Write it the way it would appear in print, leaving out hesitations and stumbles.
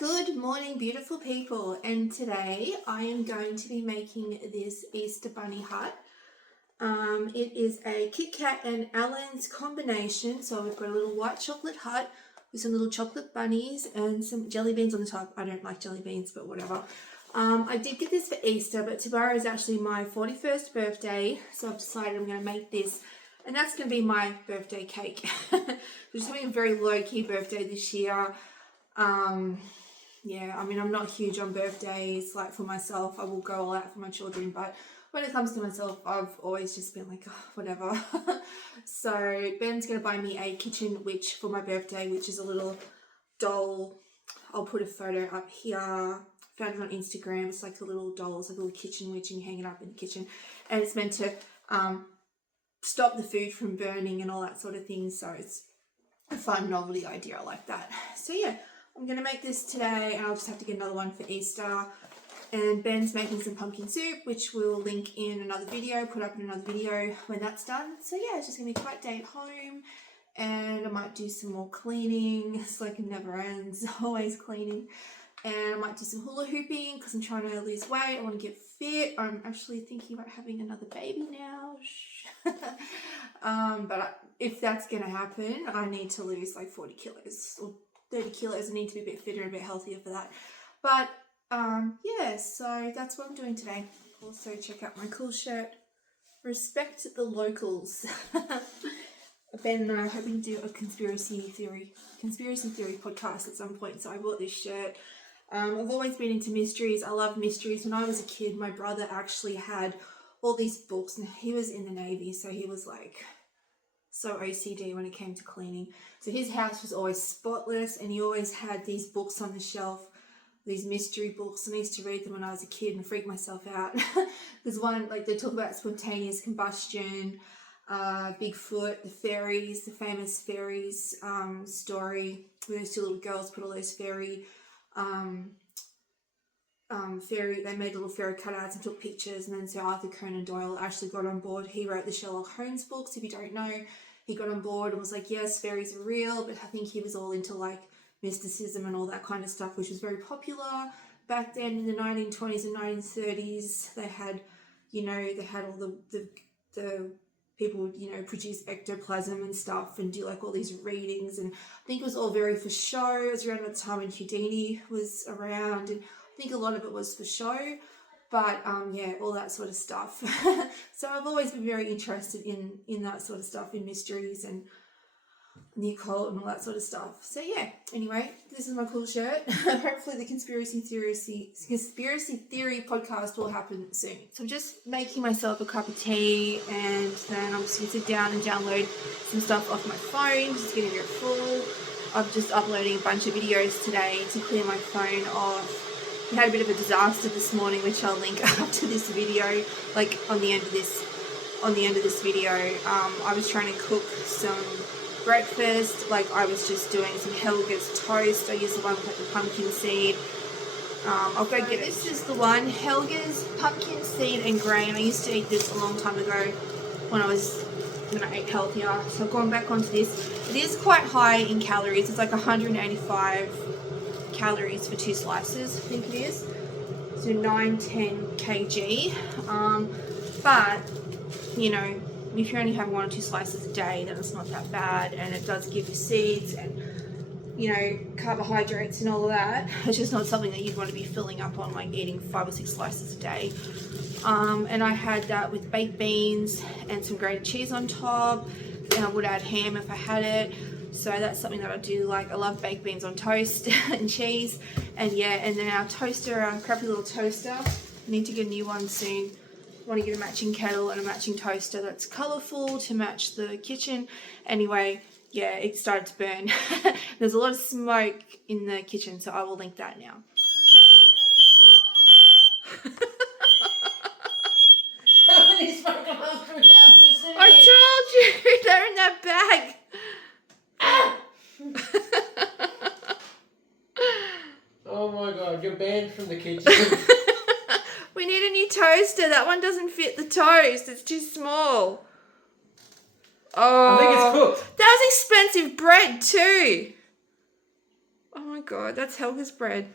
Good morning, beautiful people, and today I am going to be making this Easter bunny hut. It is a Kit Kat and Allen's combination, so we've got a little white chocolate hut with some little chocolate bunnies and some jelly beans on the top. I don't like jelly beans, but whatever. I did get this for Easter, but tomorrow is actually my 41st birthday, so I've decided I'm going to make this, and that's going to be my birthday cake. Just having a very low-key birthday this year. Yeah, I mean, I'm not huge on birthdays. Like, for myself, I will go all out for my children, but when it comes to myself, I've always just been like, oh, whatever. So Ben's going to buy me a kitchen witch for my birthday, which is a little doll. I'll put a photo up here. Found it on Instagram. It's like a little doll. It's like a little kitchen witch, and you hang it up in the kitchen, and it's meant to stop the food from burning and all that sort of thing. So it's a fun novelty idea. I like that. So yeah, I'm going to make this today, and I'll just have to get another one for Easter. And Ben's making some pumpkin soup, which we'll link in another video, put up in another video when that's done. So yeah, it's just going to be a quiet day at home, and I might do some more cleaning. It's like it never ends, always cleaning. And I might do some hula hooping because I'm trying to lose weight. I want to get fit. I'm actually thinking about having another baby now. But if that's going to happen, I need to lose like 40 kilos or 30 kilos. I need to be a bit fitter and a bit healthier for that. But yeah, so that's what I'm doing today. Also check out my cool shirt. Respect the locals. Ben and I are hoping to do a conspiracy theory podcast at some point. So I bought this shirt. I've always been into mysteries. I love mysteries. When I was a kid, my brother actually had all these books, and he was in the Navy, so he was like so OCD when it came to cleaning. So his house was always spotless, and he always had these books on the shelf, these mystery books, and I used to read them when I was a kid and freak myself out. There's one, like, they talk about spontaneous combustion, Bigfoot, the fairies, the famous fairies story, where those two little girls put all those fairy, they made little fairy cutouts and took pictures, and then Sir Arthur Conan Doyle actually got on board. He wrote the Sherlock Holmes books, if you don't know. He got on board and was like, yes, fairies are real, but I think he was all into like mysticism and all that kind of stuff, which was very popular back then in the 1920s and 1930s. They had, all the people would, produce ectoplasm and stuff and do like all these readings, and I think it was all very for show. It was around the time when Houdini was around, and I think a lot of it was for show, but yeah, all that sort of stuff. So I've always been very interested in that sort of stuff, in mysteries and the occult and all that sort of stuff. So yeah, anyway, this is my cool shirt. Hopefully the conspiracy theory podcast will happen soon. So I'm just making myself a cup of tea, and then I'm just going to sit down and download some stuff off my phone, just getting it full. I'm just uploading a bunch of videos today to clear my phone off. We had a bit of a disaster this morning, which I'll link up to this video, like on the end of this video. I was trying to cook some breakfast. Like, I was just doing some Helga's toast. I used the one with like the pumpkin seed. I'll go get it. This is the one, Helga's pumpkin seed and grain. I used to eat this a long time ago when I ate healthier. So I've gone back onto this. It is quite high in calories. It's like 185 calories for 2 slices, I think it is. So 9-10 kg. But if you only have 1 or 2 slices a day, then it's not that bad, and it does give you seeds and carbohydrates and all of that. It's just not something that you'd want to be filling up on, like eating 5 or 6 slices a day. And I had that with baked beans and some grated cheese on top, and I would add ham if I had it. So that's something that I do. Like, I love baked beans on toast and cheese. And yeah, and then our toaster, our crappy little toaster, I need to get a new one soon. I want to get a matching kettle and a matching toaster that's colourful to match the kitchen. Anyway, yeah, it started to burn. There's a lot of smoke in the kitchen, so I will link that now. How many smoke alarms do we have to see? I told you, they're in that bag. Oh my god, you're banned from the kitchen. We need a new toaster. That one doesn't fit the toast. It's too small. Oh, I think it's cooked. That was expensive bread too. Oh my god, that's Helga's bread.